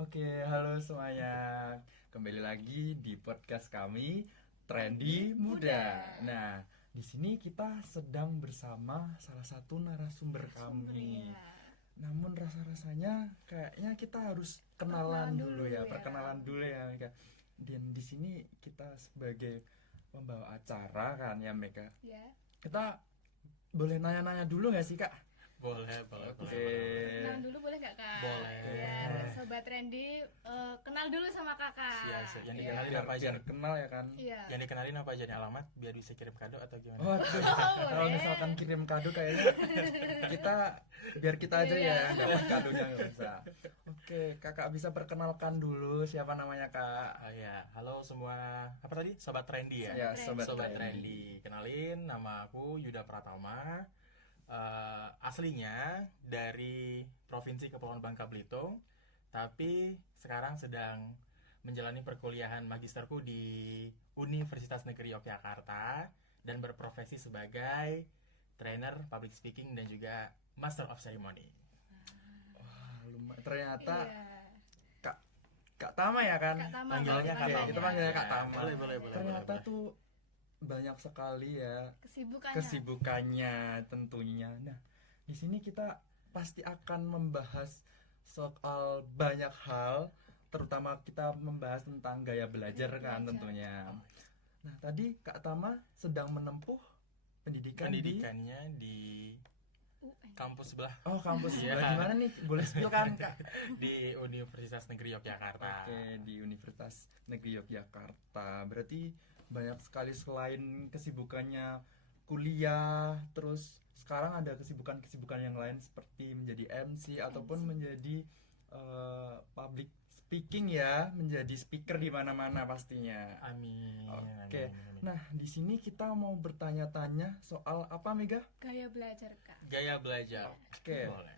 Oke, halo semuanya. Kembali lagi di podcast kami Trendy Muda. Nah, di sini kita sedang bersama salah satu narasumber kami. Namun rasa-rasanya kayaknya kita harus kenalan dulu ya, perkenalan dulu ya, Mega. Dan di sini kita sebagai pembawa acara kan ya, Mega. Ya. Kita boleh nanya-nanya dulu nggak sih, Kak? Boleh. Kenalan dulu boleh nggak kak? Boleh. Biar sobat Trendy kenal dulu sama kakak. Siap. Yang Iya. dikenalin Biar, apa aja? biar kenal ya kan. Iya. Yang dikenalin apa aja nih, alamat biar bisa kirim kado atau gimana? Waduh, kalau boleh. misalkan kirim kado kayaknya kita biar kita aja ya dapat kadonya nggak bisa. Oke, kakak bisa perkenalkan dulu siapa namanya kak? Oh ya, halo semua. Apa tadi? Sobat Trendy ya? Ya, Sobat Sobat Trendy. Trendy. Kenalin, nama aku Yuda Pratama. Aslinya dari Provinsi Kepulauan Bangka Belitung, tapi sekarang sedang menjalani perkuliahan magisterku di Universitas Negeri Yogyakarta dan berprofesi sebagai trainer public speaking dan juga Master of Ceremony. Ternyata Iya. Kak Tama ya kan? Kak Tama. Panggilannya Kak Oke, Tama. kita panggilnya Kak Ya, Tama. boleh. Ternyata tuh banyak sekali ya kesibukannya tentunya. Nah, di sini kita pasti akan membahas soal banyak hal, terutama kita membahas tentang gaya belajar kan tentunya. Nah, tadi Kak Tama sedang menempuh pendidikan Pendidikannya di kampus sebelah Oh, kampus Iya. di mana nih? Boleh spill kan, Kak? di Universitas Negeri Yogyakarta. Oke, di Universitas Negeri Yogyakarta. Berarti banyak sekali selain kesibukannya kuliah, terus sekarang ada kesibukan-kesibukan yang lain seperti menjadi MC ataupun menjadi public speaking ya, menjadi speaker di mana-mana pastinya. Amin. Oke. Amin. Nah, di sini kita mau bertanya-tanya soal apa, Mega? Gaya belajar kak. Gaya belajar. Oke. Boleh.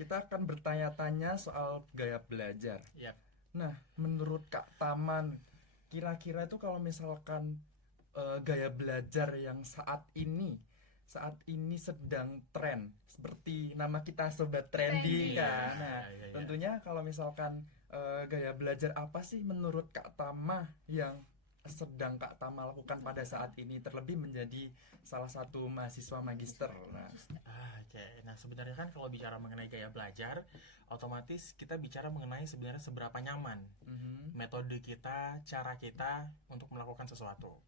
Kita akan bertanya-tanya soal gaya belajar. Yap. Nah, menurut Kak Taman, kira-kira itu kalau misalkan gaya belajar yang saat ini sedang tren, seperti nama kita Sobat Trendy Trendy. kan. Nah, Iya. tentunya kalau misalkan gaya belajar apa sih menurut Kak Tama yang sedang Kak Tama lakukan pada saat ini, terlebih menjadi salah satu mahasiswa magister. Nah, Oke. Nah, sebenarnya kan kalau bicara mengenai gaya belajar, otomatis kita bicara mengenai sebenarnya seberapa nyaman metode kita, cara kita untuk melakukan sesuatu.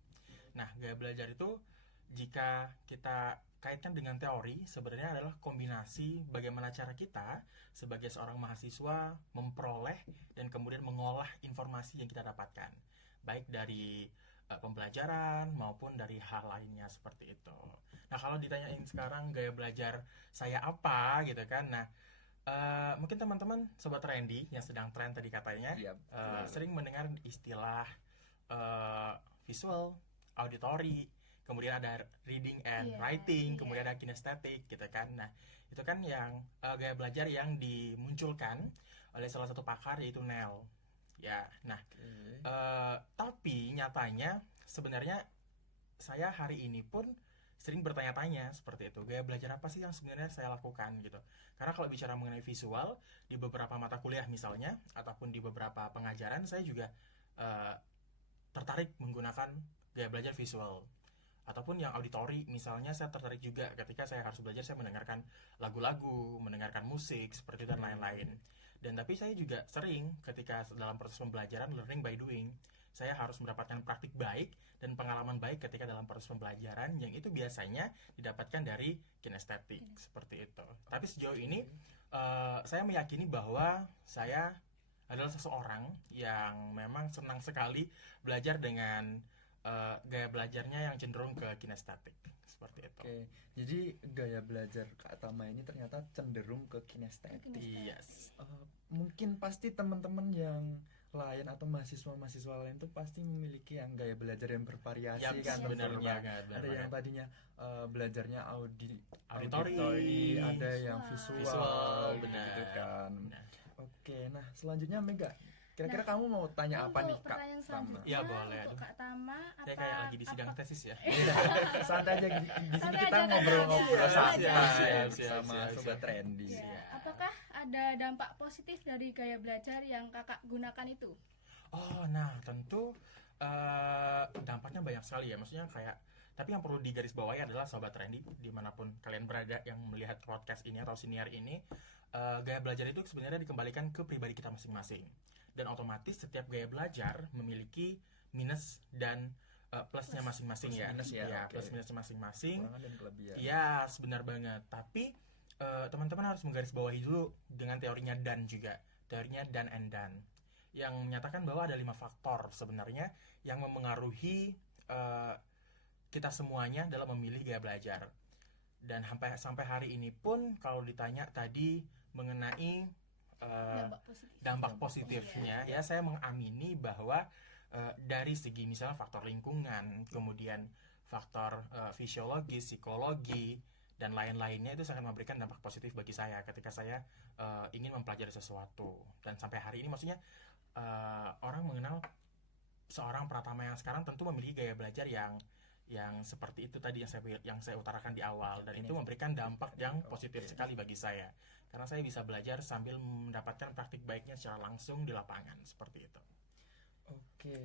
Nah, gaya belajar itu jika kita kaitkan dengan teori, sebenarnya adalah kombinasi bagaimana cara kita sebagai seorang mahasiswa memperoleh dan kemudian mengolah informasi yang kita dapatkan, baik dari pembelajaran maupun dari hal lainnya seperti itu. Nah, kalau ditanyain sekarang gaya belajar saya apa gitu kan, nah mungkin teman-teman Sobat Trendy yang sedang tren tadi katanya Iya, sering mendengar istilah visual, auditory, kemudian ada reading and Iya, writing, iya. kemudian ada kinesthetic gitu kan. Nah, itu kan yang gaya belajar yang dimunculkan oleh salah satu pakar yaitu Neil. Ya, nah tapi nyatanya sebenarnya saya hari ini pun sering bertanya-tanya seperti itu, gaya belajar apa sih yang sebenarnya saya lakukan gitu. Karena kalau bicara mengenai visual di beberapa mata kuliah misalnya ataupun di beberapa pengajaran, saya juga tertarik menggunakan gaya belajar visual. Ataupun yang auditory misalnya, saya tertarik juga ketika saya harus belajar, saya mendengarkan lagu-lagu, mendengarkan musik seperti itu dan lain-lain. Dan tapi saya juga sering ketika dalam proses pembelajaran, learning by doing, saya harus mendapatkan praktik baik dan pengalaman baik ketika dalam proses pembelajaran, yang itu biasanya didapatkan dari kinestetik seperti itu. Tapi sejauh ini saya meyakini bahwa saya adalah seseorang yang memang senang sekali belajar dengan gaya belajarnya yang cenderung ke kinestetik seperti itu. Oke, jadi gaya belajar Kak Tama ini ternyata cenderung ke kinestetik. Yes. Mungkin pasti teman-teman yang lain atau mahasiswa-mahasiswa lain tuh pasti memiliki yang gaya belajar yang bervariasi Yap, kan benar tentunya. banget, benar Ada yang banget. tadinya belajarnya Auditory, ada yang visual, Visual, gitu benar. kan. Benar. Oke, nah selanjutnya Mega, kira-kira kamu mau tanya apa nih Untuk Kak pertanyaan Tama? selanjutnya, Ya, boleh. untuk Kak Tama Saya kayak lagi di sidang tesis ya. Santai aja, di sini Santai kita aja, Kak. ngobrol-ngobrol Siap, santai siap, siap, bersama siap, Sobat siap. Trendy. Ya, apakah ada dampak positif dari gaya belajar yang kakak gunakan itu? Oh, nah tentu dampaknya banyak sekali ya. Maksudnya kayak, tapi yang perlu digarisbawahi adalah sobat trendy dimanapun kalian berada yang melihat podcast ini atau siniar ini, gaya belajar itu sebenarnya dikembalikan ke pribadi kita masing-masing. Dan otomatis setiap gaya belajar memiliki minus dan plusnya masing-masing ya. Plus minus ya, oke. Plus minusnya masing-masing. Kekurangan dan kelebihan. Iya, sebenar banget. Tapi teman-teman harus menggarisbawahi dulu dengan teorinya Dan juga. Teorinya Dan and Dan. Yang menyatakan bahwa ada 5 faktor sebenarnya yang memengaruhi kita semuanya dalam memilih gaya belajar. Dan sampai hari ini pun kalau ditanya tadi mengenai dampak positifnya, ya saya mengamini bahwa dari segi misalnya faktor lingkungan, kemudian faktor fisiologis, psikologi, dan lain-lainnya itu sangat memberikan dampak positif bagi saya ketika saya ingin mempelajari sesuatu. Dan sampai hari ini maksudnya orang mengenal seorang Pratama yang sekarang tentu memiliki gaya belajar yang seperti itu tadi yang saya utarakan di awal, dan itu memberikan dampak yang positif sekali bagi saya karena saya bisa belajar sambil mendapatkan praktik baiknya secara langsung di lapangan seperti itu. Oke.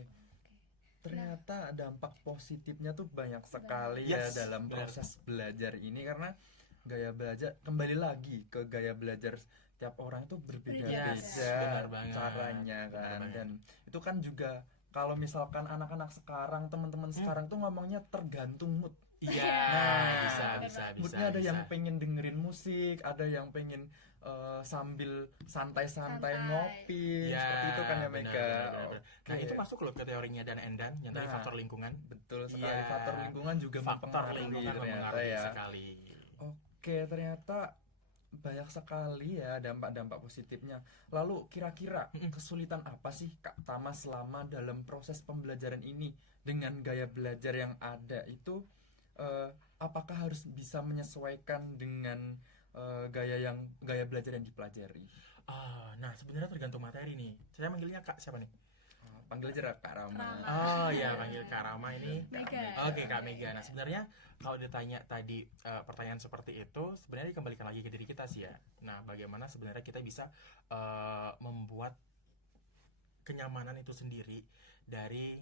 Ternyata dampak positifnya tuh banyak sekali ya dalam proses belajar ini, karena gaya belajar, kembali lagi ke gaya belajar tiap orang itu berbeda-beda caranya kan. Dan itu kan juga kalau misalkan anak-anak sekarang, teman-teman sekarang tuh ngomongnya tergantung mood. Iya, bisa. Moodnya ada yang pengen dengerin musik, ada yang pengen sambil santai-santai ngopi, seperti itu kan ya Mega. Nah itu masuk loh ke teorinya Dan and Dan yang dari faktor lingkungan. Betul sekali, faktor lingkungan juga mempengaruhi ya. Sekali. Oke, ternyata banyak sekali ya dampak-dampak positifnya. Lalu kira-kira kesulitan apa sih Kak Tama selama dalam proses pembelajaran ini dengan gaya belajar yang ada itu? Apakah harus bisa menyesuaikan dengan gaya belajar yang dipelajari? Nah sebenarnya tergantung materi nih. Saya manggilnya Kak siapa nih? Panggil aja Kak Rama. Oh iya, panggil Kak Rama ini. Oke, Kak Mega. Nah sebenarnya kalau ditanya tadi pertanyaan seperti itu, sebenarnya dikembalikan lagi ke diri kita sih ya. Nah bagaimana sebenarnya kita bisa membuat kenyamanan itu sendiri dari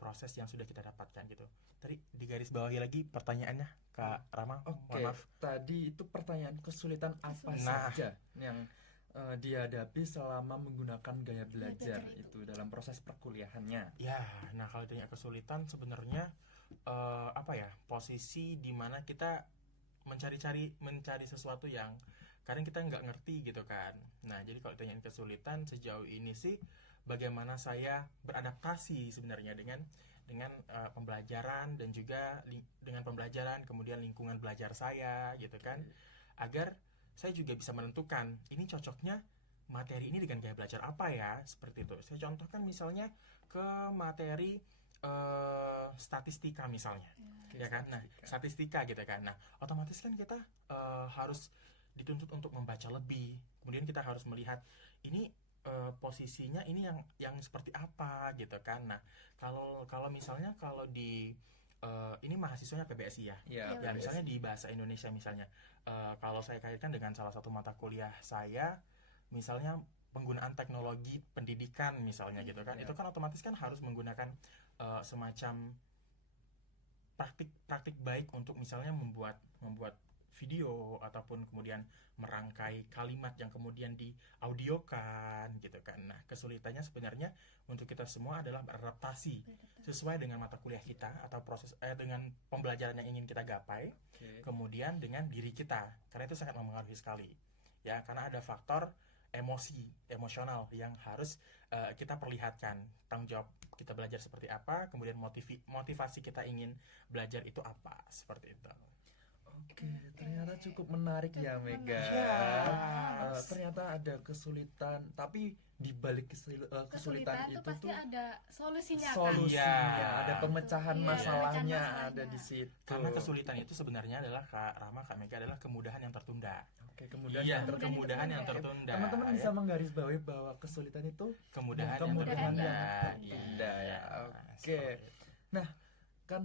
proses yang sudah kita dapatkan gitu. Tadi digaris bawahi lagi pertanyaannya Kak Rama. Oke, tadi itu pertanyaan kesulitan apa saja yang dihadapi selama menggunakan gaya belajar itu dalam proses perkuliahannya. Ya, nah kalau ditanya kesulitan sebenarnya posisi di mana kita mencari sesuatu yang kadang kita nggak ngerti gitu kan. Nah jadi kalau ditanya kesulitan sejauh ini sih bagaimana saya beradaptasi sebenarnya dengan pembelajaran dan juga dengan pembelajaran kemudian lingkungan belajar saya gitu kan, agar saya juga bisa menentukan ini cocoknya materi ini dengan gaya belajar apa ya, seperti itu. Saya contohkan misalnya ke materi statistika misalnya, ya kan. Nah statistika gitu kan. Nah otomatis kan kita harus dituntut untuk membaca lebih, kemudian kita harus melihat ini posisinya ini yang seperti apa gitu kan. Nah kalau misalnya kalau di ini mahasiswanya PBSI ya, ya misalnya di bahasa Indonesia misalnya, kalau saya kaitkan dengan salah satu mata kuliah saya, misalnya penggunaan teknologi pendidikan misalnya gitu kan, itu kan otomatis kan harus menggunakan semacam praktik baik untuk misalnya membuat video ataupun kemudian merangkai kalimat yang kemudian diaudiokan gitu kan. Nah kesulitannya sebenarnya untuk kita semua adalah beradaptasi sesuai dengan mata kuliah kita atau proses dengan pembelajaran yang ingin kita gapai, kemudian dengan diri kita, karena itu sangat mempengaruhi sekali ya, karena ada faktor emosional yang harus kita perlihatkan. Tanggung jawab kita belajar seperti apa, kemudian motivasi kita ingin belajar itu apa, seperti itu. Oke, ternyata cukup menarik ya Mega. Ternyata ada kesulitan, tapi di balik kesulitan itu pasti tuh ada solusinya kan? Ada pemecahan masalahnya ada di situ. Karena kesulitan itu sebenarnya adalah Kak Rama, Kak Mega adalah kemudahan yang tertunda. Oke, kemudahan yang tertunda. Teman-teman bisa menggarisbawahi bahwa kesulitan itu kemudahan yang tertunda. Ya. Oke. Nah, kan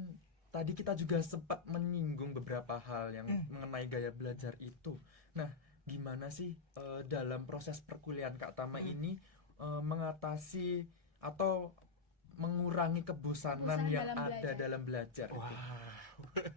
tadi kita juga sempat menyinggung beberapa hal yang mengenai gaya belajar itu. Nah, gimana sih dalam proses perkuliahan Kak Tama ini mengatasi atau mengurangi kebosanan Bosan yang dalam ada belajar. dalam belajar itu. Wah,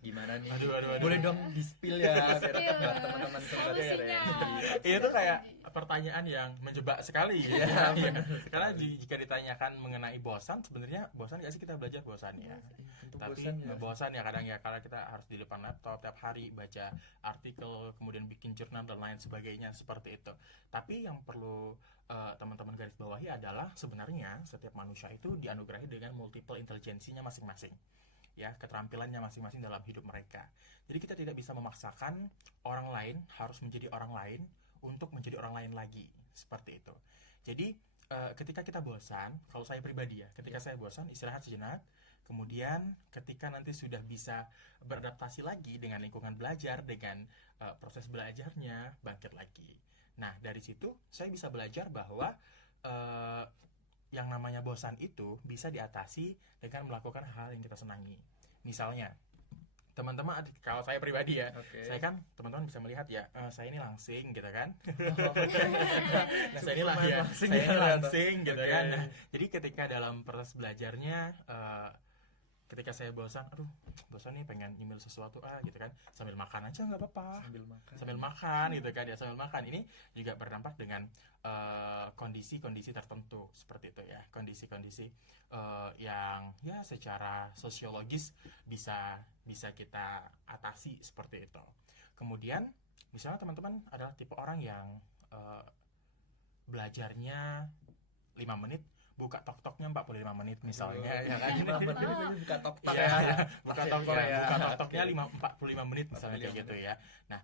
Gimana nih? Aduh. Boleh dong di-spill ya biar Spill. teman-teman sobat Solusinya. Trendy. itu kayak pertanyaan yang menjebak sekali gitu. Iya, Iya. benar Karena sekali. jika ditanyakan mengenai bosan, sebenarnya bosan gak sih kita belajar? Bosan ya. Tentu Tapi bosan ya. bosan ya kadang ya, karena kita harus di depan laptop tiap hari baca artikel, kemudian bikin jurnal dan lain sebagainya seperti itu. Tapi yang perlu teman-teman garis bawahi adalah sebenarnya setiap manusia itu dianugerahi dengan multiple intelligensinya masing-masing, ya, keterampilannya masing-masing dalam hidup mereka. Jadi kita tidak bisa memaksakan orang lain harus menjadi orang lain untuk menjadi orang lain lagi, seperti itu. Jadi ketika kita bosan, kalau saya pribadi ya, ketika saya bosan istirahat sejenak, kemudian ketika nanti sudah bisa beradaptasi lagi dengan lingkungan belajar, dengan proses belajarnya, bangkit lagi. Nah, dari situ saya bisa belajar bahwa yang namanya bosan itu bisa diatasi dengan melakukan hal yang kita senangi. Misalnya, teman-teman, kalau saya pribadi ya, Oke. saya kan teman-teman bisa melihat ya, saya ini langsing gitu kan. Oh, oke. Nah, saya ini lah Superman ya, langsing saya ya, ini ternyata. langsing gitu Oke. kan. Nah, jadi ketika dalam proses belajarnya, ketika saya bosan, aduh bosan nih pengen email sesuatu gitu kan, sambil makan aja nggak apa-apa, sambil makan gitu kan ya, sambil makan. Ini juga berdampak dengan kondisi-kondisi tertentu seperti itu ya, kondisi-kondisi yang ya secara sosiologis bisa kita atasi seperti itu. Kemudian misalnya teman-teman adalah tipe orang yang belajarnya 5 menit, buka tok-toknya 45 menit misalnya, ya kan. 5 menit itu buka tok-tok Iya, ya. buka Pakai tok ekor ya. buka tok-toknya Oke. 45 menit misalnya kayak 45 gitu ya. Nah,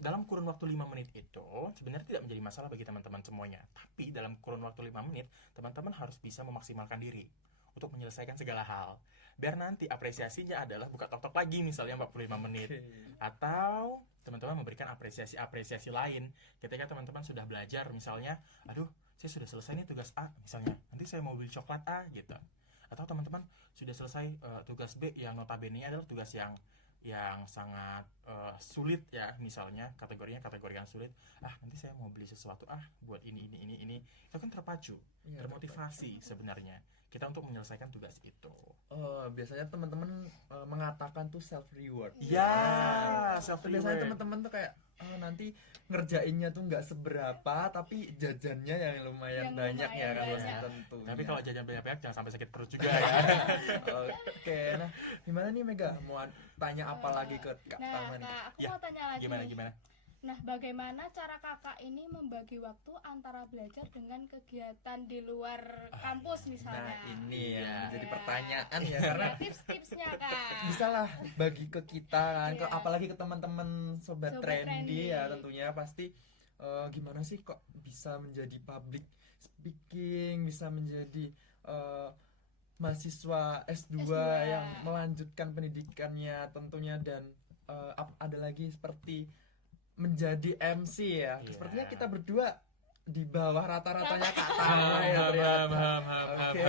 dalam kurun waktu 5 menit itu sebenarnya tidak menjadi masalah bagi teman-teman semuanya. Tapi dalam kurun waktu 5 menit, teman-teman harus bisa memaksimalkan diri untuk menyelesaikan segala hal. Biar nanti apresiasinya adalah buka tok-tok lagi misalnya 45 menit. Oke. Atau teman-teman memberikan apresiasi lain ketika teman-teman sudah belajar, misalnya, aduh saya sudah selesai nih tugas A misalnya, nanti saya mau beli coklat A gitu. Atau teman-teman sudah selesai tugas B yang notabene adalah tugas yang sangat sulit ya, misalnya kategori yang sulit, nanti saya mau beli sesuatu buat ini. Itu kan terpacu, Iya, termotivasi sebenarnya kita untuk menyelesaikan tugas itu. Biasanya teman-teman mengatakan tuh self reward. Ya, self Biasanya reward. teman-teman tuh kayak nanti ngerjainnya tuh nggak seberapa, tapi jajannya yang lumayan Yang banyak ya lumayan kan pasti banyak. tentunya. Tapi kalau jajan banyak-banyak jangan sampai sakit perut juga ya. Oke, nah gimana nih Mega? Mau tanya apa lagi ke Kak Nah, Tama nih? Kak, aku Ya, mau tanya lagi. Gimana? Nah, bagaimana cara kakak ini membagi waktu antara belajar dengan kegiatan di luar kampus Nah misalnya? ini yang Iya. menjadi Iya. pertanyaan ya, Nah, karena tips-tipsnya kak. bisa lah bagi ke kita kan, Iya. apalagi ke teman-teman sobat, Sobat trendy Trendy. ya tentunya pasti gimana sih kok bisa menjadi public speaking, bisa menjadi mahasiswa S2 S2. yang melanjutkan pendidikannya tentunya, dan ada lagi seperti menjadi MC ya. Iya. Sepertinya kita berdua di bawah rata-ratanya Kak Tama ya ternyata. Oke,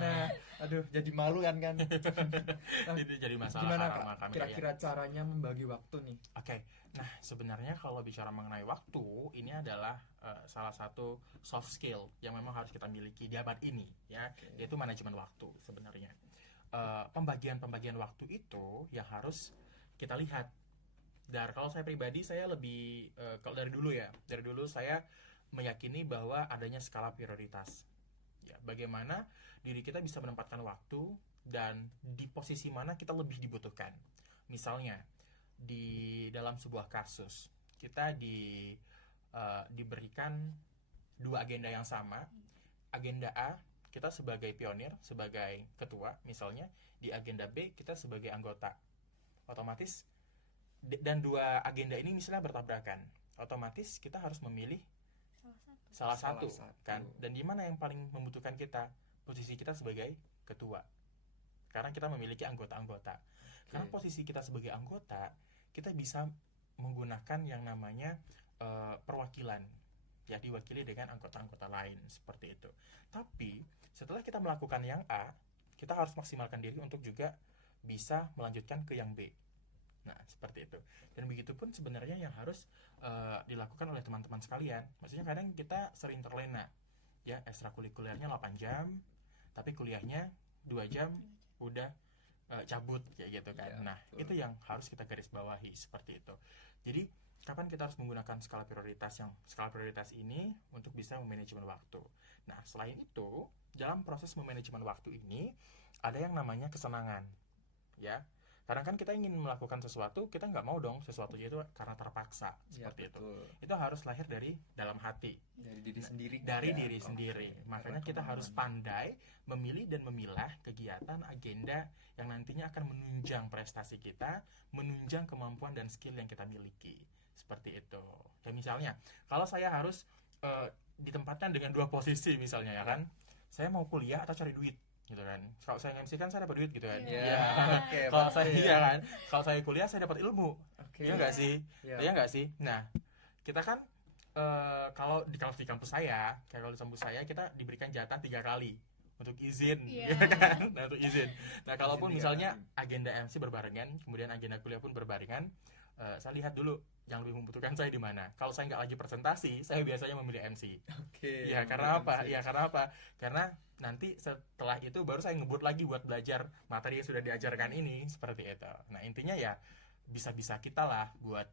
nah, aduh jadi malu kan. Itu jadi masalah Gimana sama Kak? kami Kira-kira caranya membagi waktu nih? Oke, nah sebenarnya kalau bicara mengenai waktu, ini adalah salah satu soft skill yang memang harus kita miliki di abad ini, ya, yaitu manajemen waktu sebenarnya. Pembagian waktu itu yang harus kita lihat. Dan kalau saya pribadi, saya lebih kalau dari dulu saya meyakini bahwa adanya skala prioritas. Ya, bagaimana diri kita bisa menempatkan waktu dan di posisi mana kita lebih dibutuhkan. Misalnya di dalam sebuah kasus kita diberikan 2 agenda yang sama. Agenda A kita sebagai pionir, sebagai ketua misalnya, di agenda B kita sebagai anggota. Otomatis dan 2 agenda ini misalnya bertabrakan, otomatis kita harus memilih salah satu kan. Dan di mana yang paling membutuhkan kita? Posisi kita sebagai ketua, karena kita memiliki anggota-anggota. Karena posisi kita sebagai anggota, kita bisa menggunakan yang namanya perwakilan, ya, diwakili dengan anggota-anggota lain seperti itu. Tapi setelah kita melakukan yang A, kita harus maksimalkan diri untuk juga bisa melanjutkan ke yang B. Nah, seperti itu. Dan begitu pun sebenarnya yang harus dilakukan oleh teman-teman sekalian. Maksudnya kadang kita sering terlena, ya, ekstrakurikulernya 8 jam, tapi kuliahnya 2 jam udah cabut kayak gitu kan. Iya, Nah, betul. itu yang harus kita garis bawahi seperti itu. Jadi, kapan kita harus menggunakan skala prioritas ini untuk bisa memanajemen waktu. Nah, selain itu, dalam proses memanajemen waktu ini ada yang namanya kesenangan, ya. Kadang kan kita ingin melakukan sesuatu, kita nggak mau dong sesuatunya itu karena terpaksa, Ya, seperti itu. betul. Itu harus lahir dari dalam hati, Dari diri sendiri. dari kan? diri Oke, sendiri. Makanya karena kita harus kemauan. pandai memilih dan memilah kegiatan, agenda yang nantinya akan menunjang prestasi kita, menunjang kemampuan dan skill yang kita miliki. Seperti itu. Ya misalnya, kalau saya harus ditempatkan dengan dua posisi misalnya ya kan, saya mau kuliah atau cari duit gitu kan. Kalau saya MC kan saya dapat duit gitu kan. Iya. Iya. Oke, Kalau pasti saya ya. iya kan, kalau saya kuliah saya dapat ilmu. Oke. Iya nggak sih? Iya. Iya nggak sih? Nah, kita kan kalau di kampus saya, kayak kalau di kampus saya kita diberikan jatah 3 kali untuk izin, Iya. ya kan? Nah, untuk izin. Nah, kalaupun Izin 3 misalnya kali. agenda MC berbarengan, kemudian agenda kuliah pun berbarengan, saya lihat dulu yang lebih membutuhkan saya di mana. Kalau saya nggak lagi presentasi, saya biasanya memilih MC. Oke. Ya karena apa? MC. Ya karena apa? Karena nanti setelah itu baru saya ngebut lagi buat belajar materi yang sudah diajarkan ini, seperti itu. Nah, intinya ya bisa-bisa kita lah buat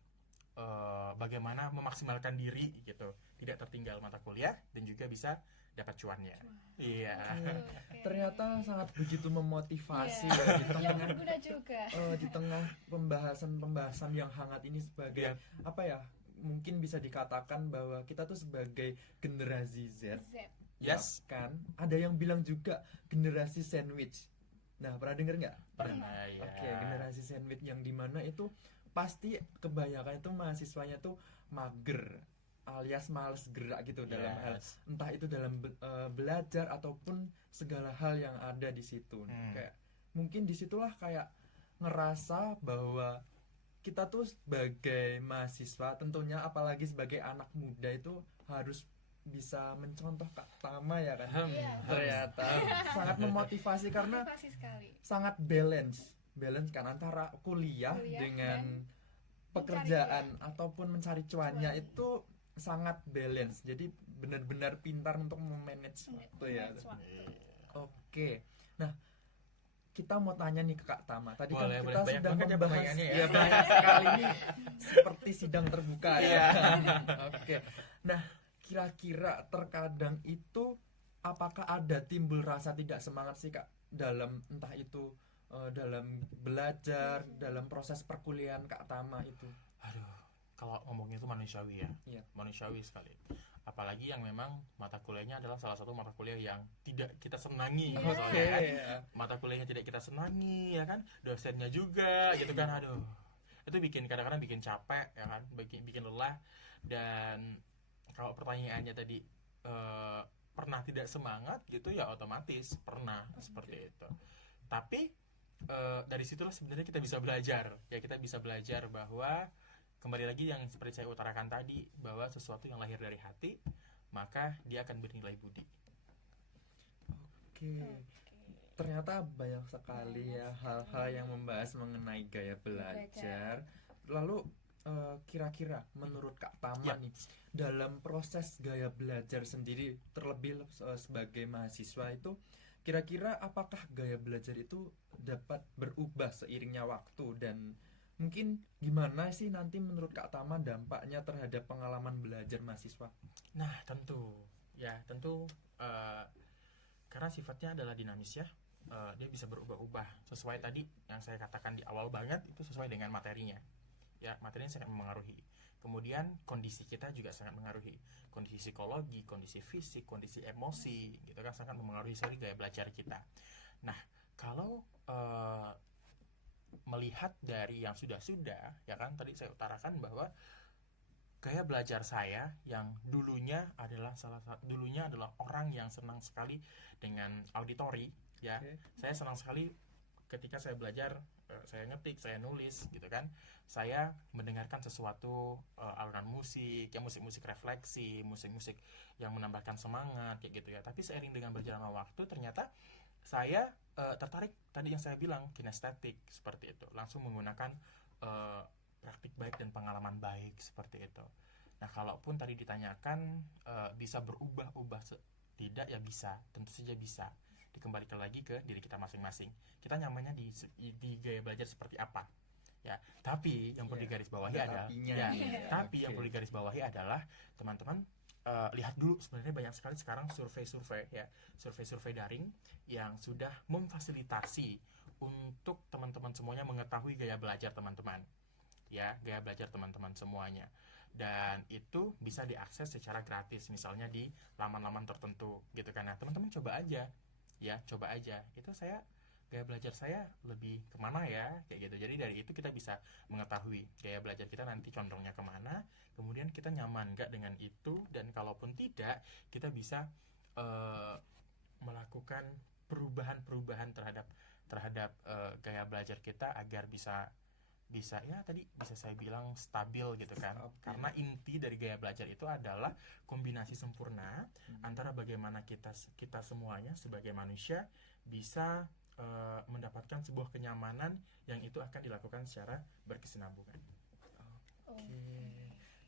bagaimana memaksimalkan diri gitu, tidak tertinggal mata kuliah dan juga bisa dapat cuannya. Iya. Oke. Ternyata sangat begitu memotivasi Iya. ya di Yang tengah berguna juga. di tengah pembahasan yang hangat ini sebagai Iya. apa ya? Mungkin bisa dikatakan bahwa kita tuh sebagai generasi Z. Z. Yes. Ya kan? Ada yang bilang juga generasi sandwich. Nah, pernah denger nggak? Pernah ya. Oke, generasi sandwich yang dimana itu pasti kebanyakan itu mahasiswanya tuh mager alias males gerak gitu dalam hal Yes. entah itu dalam belajar ataupun segala hal yang ada di situ. Kayak mungkin disitulah kayak ngerasa bahwa kita tuh sebagai mahasiswa tentunya apalagi sebagai anak muda itu harus bisa mencontoh Kak Tama ya kan. Iya. Ternyata sangat memotivasi karena Motivasi sekali. sangat balance kan antara kuliah Kuliah dengan dan pekerjaan ataupun mencari cuannya Cuan. itu sangat balance. Jadi benar-benar pintar untuk memanage waktu ya. Manage waktu. Oke. Nah, kita mau tanya nih ke Kak Tama. Tadi kan Boleh, kita banyak sudah banget ya membahas pertanyaannya ya. ya banyak sekali nih seperti sidang terbuka ya. Iya. Oke. Nah, kira-kira terkadang itu apakah ada timbul rasa tidak semangat sih Kak dalam entah itu dalam belajar, dalam proses perkuliahan Kak Tama itu? Aduh, kalau ngomongnya itu manusiawi ya. Iya. Manusiawi sekali. Apalagi yang memang mata kuliahnya adalah salah satu mata kuliah yang tidak kita senangi. Iya. Misalnya kan. Oke. Mata kuliahnya tidak kita senangi ya kan, dosennya juga gitu kan. Aduh, itu kadang-kadang bikin capek ya kan, bikin lelah. Dan kalau pertanyaannya tadi pernah tidak semangat gitu ya, otomatis pernah seperti itu. Tapi dari situlah sebenarnya kita bisa belajar ya, kita bisa belajar bahwa kembali lagi yang seperti saya utarakan tadi, bahwa sesuatu yang lahir dari hati maka dia akan bernilai budi. Oke. Ternyata banyak sekali ya hal-hal yang membahas mengenai gaya belajar. Lalu kira-kira menurut Kak Tama Ya. nih dalam proses gaya belajar sendiri terlebih sebagai mahasiswa itu kira-kira apakah gaya belajar itu dapat berubah seiringnya waktu dan mungkin gimana sih nanti menurut Kak Tama dampaknya terhadap pengalaman belajar mahasiswa? Nah, tentu karena sifatnya adalah dinamis ya, dia bisa berubah-ubah sesuai tadi yang saya katakan di awal banget, itu sesuai dengan materinya ya. Materinya sangat mempengaruhi, kemudian kondisi kita juga sangat mengaruhi, kondisi psikologi, kondisi fisik, kondisi emosi gitu kan, sangat mempengaruhi sekali gaya belajar kita. Nah, kalau melihat dari yang sudah ya kan, tadi saya utarakan bahwa gaya belajar saya yang dulunya adalah orang yang senang sekali dengan auditori ya. Oke. Saya senang sekali ketika saya belajar, saya ngetik, saya nulis gitu kan. Saya mendengarkan sesuatu, alunan musik, ya musik-musik refleksi, musik-musik yang menambahkan semangat kayak gitu ya. Tapi seiring dengan berjalannya waktu ternyata saya tertarik tadi yang saya bilang kinestetik seperti itu. Langsung menggunakan eh, praktik baik dan pengalaman baik seperti itu. Nah, kalaupun tadi ditanyakan bisa berubah-ubah tidak, ya bisa, tentu saja bisa. Dikembalikan lagi ke diri kita masing-masing. Kita nyamannya di gaya belajar seperti apa? Ya, tapi yang perlu digarisbawahi adalah yang perlu digarisbawahi adalah teman-teman lihat dulu, sebenarnya banyak sekali sekarang survei daring yang sudah memfasilitasi untuk teman-teman semuanya mengetahui gaya belajar teman-teman. Ya, gaya belajar teman-teman semuanya. Dan itu bisa diakses secara gratis, misalnya di laman-laman tertentu gitu kan. Nah, teman-teman coba aja. Ya, coba aja. Itu gaya belajar saya lebih kemana ya, kayak gitu. Jadi dari itu kita bisa mengetahui gaya belajar kita nanti condongnya kemana, kemudian kita nyaman nggak dengan itu, dan kalaupun tidak, kita bisa melakukan perubahan-perubahan terhadap gaya belajar kita agar bisa ya tadi bisa saya bilang stabil gitu kan. Karena inti dari gaya belajar itu adalah kombinasi sempurna antara bagaimana kita semuanya sebagai manusia bisa mendapatkan sebuah kenyamanan yang itu akan dilakukan secara berkesinambungan.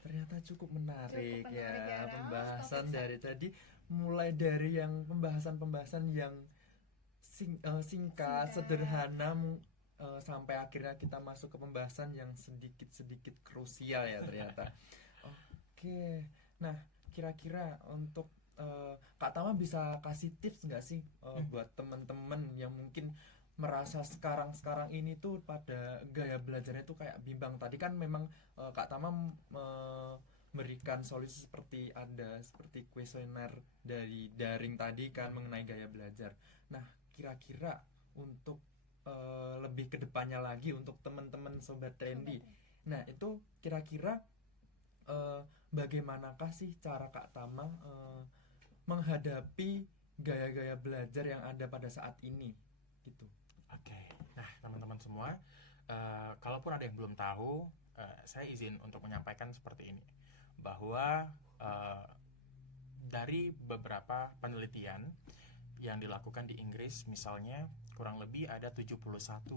Ternyata cukup menarik ya pembahasan topik dari tadi, mulai dari yang pembahasan yang singkat, sederhana, sampai akhirnya kita masuk ke pembahasan yang sedikit krusial ya ternyata. Oke, nah kira-kira untuk Kak Tama bisa kasih tips nggak sih buat teman-teman yang mungkin merasa sekarang ini tuh pada gaya belajarnya tuh kayak bimbang. Tadi kan memang Kak Tama memberikan solusi seperti kuesioner dari daring tadi kan mengenai gaya belajar. Nah, kira-kira untuk lebih ke depannya lagi untuk teman-teman Sobat Trendy. Nah, itu kira-kira bagaimanakah sih cara Kak Tama menghadapi gaya-gaya belajar yang ada pada saat ini gitu. Oke. Nah, teman-teman semua, kalaupun ada yang belum tahu, saya izin untuk menyampaikan seperti ini, bahwa dari beberapa penelitian yang dilakukan di Inggris misalnya, kurang lebih ada 71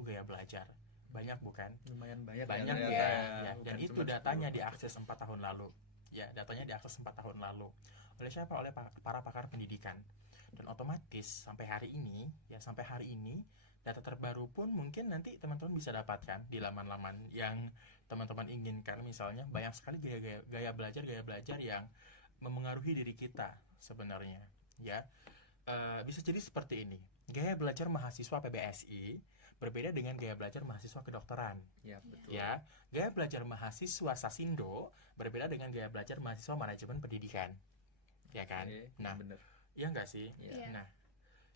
gaya belajar. Banyak bukan? Lumayan banyak ya. Dan itu datanya diakses 4 tahun lalu. Ya, datanya diakses 4 tahun lalu. Oleh siapa? Oleh para pakar pendidikan. Dan otomatis sampai hari ini data terbaru pun mungkin nanti teman-teman bisa dapatkan di laman-laman yang teman-teman inginkan. Misalnya banyak sekali gaya belajar yang memengaruhi diri kita sebenarnya, ya. Bisa jadi seperti ini. Gaya belajar mahasiswa PBSI berbeda dengan gaya belajar mahasiswa kedokteran. Ya, betul. Ya, gaya belajar mahasiswa Sasindo berbeda dengan gaya belajar mahasiswa manajemen pendidikan. Ya kan? Nah, bener. Iya nggak sih? Yeah. Nah,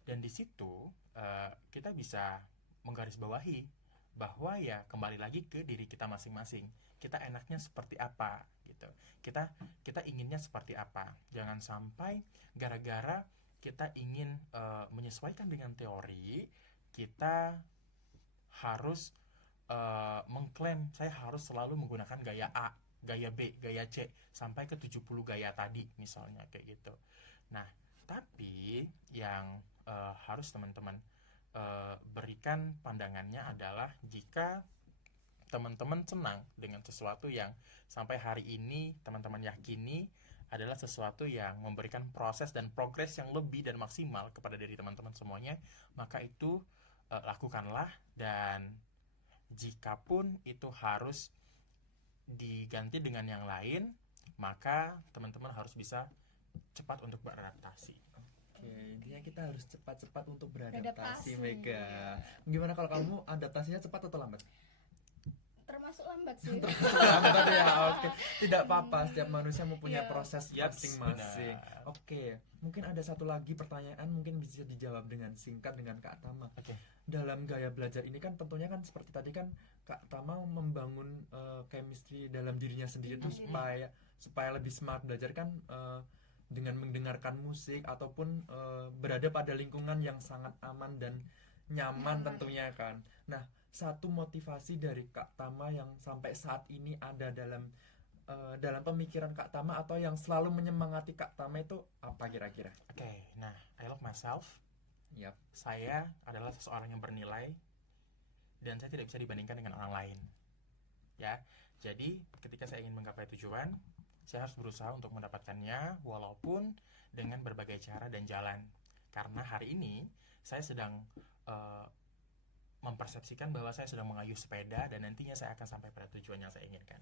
dan di situ kita bisa menggarisbawahi bahwa ya kembali lagi ke diri kita masing-masing. Kita enaknya seperti apa gitu. Kita inginnya seperti apa. Jangan sampai gara-gara kita ingin menyesuaikan dengan teori, kita harus mengklaim saya harus selalu menggunakan gaya A, gaya B, gaya C sampai ke 70 gaya tadi misalnya kayak gitu. Nah, tapi yang harus teman-teman berikan pandangannya adalah jika teman-teman senang dengan sesuatu yang sampai hari ini teman-teman yakini adalah sesuatu yang memberikan proses dan progres yang lebih dan maksimal kepada diri teman-teman semuanya, maka itu lakukanlah. Dan jikapun itu harus diganti dengan yang lain, maka teman-teman harus bisa cepat untuk beradaptasi. Oke, intinya kita harus cepat-cepat untuk beradaptasi, Mega. Ya. Gimana kalau kamu adaptasinya cepat atau lambat? Termasuk lambat sih. Lambat ya, oke. Tidak apa-apa, setiap manusia mempunyai proses Yes, masing-masing. benar. Oke, mungkin ada satu lagi pertanyaan, mungkin bisa dijawab dengan singkat dengan Kak Tama. Oke. Dalam gaya belajar ini kan tentunya kan seperti tadi kan Kak Tama membangun chemistry dalam dirinya sendiri tuh supaya lebih smart belajar kan dengan mendengarkan musik ataupun berada pada lingkungan yang sangat aman dan nyaman tentunya kan. Nah, satu motivasi dari Kak Tama yang sampai saat ini ada dalam pemikiran Kak Tama atau yang selalu menyemangati Kak Tama itu apa kira-kira? Oke, nah, I love myself. Yap. Saya adalah seseorang yang bernilai dan saya tidak bisa dibandingkan dengan orang lain. ya. Jadi ketika saya ingin menggapai tujuan, saya harus berusaha untuk mendapatkannya walaupun dengan berbagai cara dan jalan. Karena hari ini saya sedang mempersepsikan bahwa saya sedang mengayuh sepeda dan nantinya saya akan sampai pada tujuan yang saya inginkan.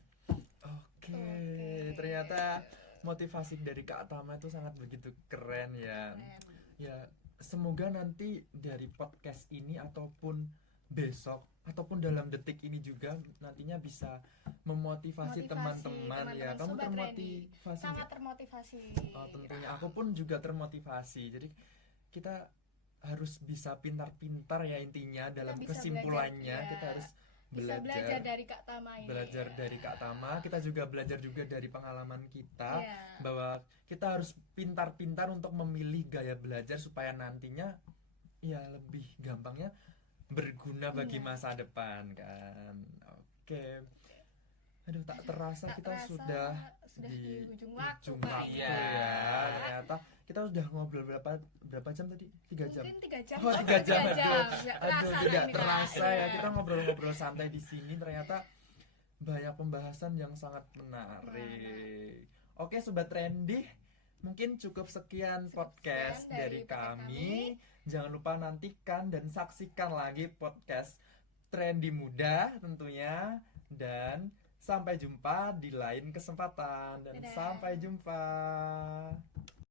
Oke, ternyata motivasi dari Kak Tama itu sangat begitu keren ya. Ya, semoga nanti dari podcast ini ataupun besok ataupun dalam detik ini juga nantinya bisa memotivasi teman-teman ya. Kamu Sobat termotivasi sangat nggak? termotivasi. Oh, tentunya aku pun juga termotivasi. Jadi kita harus bisa pintar-pintar ya intinya dalam bisa kesimpulannya belajar, kita harus bisa belajar dari Kak Tama ini. Belajar dari Kak Tama, kita juga belajar juga dari pengalaman kita Iya. bahwa kita harus pintar-pintar untuk memilih gaya belajar supaya nantinya ya lebih gampangnya berguna bagi Iya. masa depan kan. Oke. Aduh, tak terasa Tak kita terasa sudah di ujung waktu, ujung Pak. waktu Iya. ya. Ternyata kita sudah ngobrol berapa jam tadi? 3 jam. Mungkin 3 jam. Oh, 3 jam. Nggak Aduh, terasa tidak ini, Kak. terasa ya Iya. kita ngobrol-ngobrol santai di sini ternyata banyak pembahasan yang sangat menarik. Oke, Sobat Trendy, mungkin cukup sekian podcast dari kami. Jangan lupa nantikan dan saksikan lagi podcast Trendy Muda tentunya, dan sampai jumpa di lain kesempatan dan Dadah. sampai jumpa.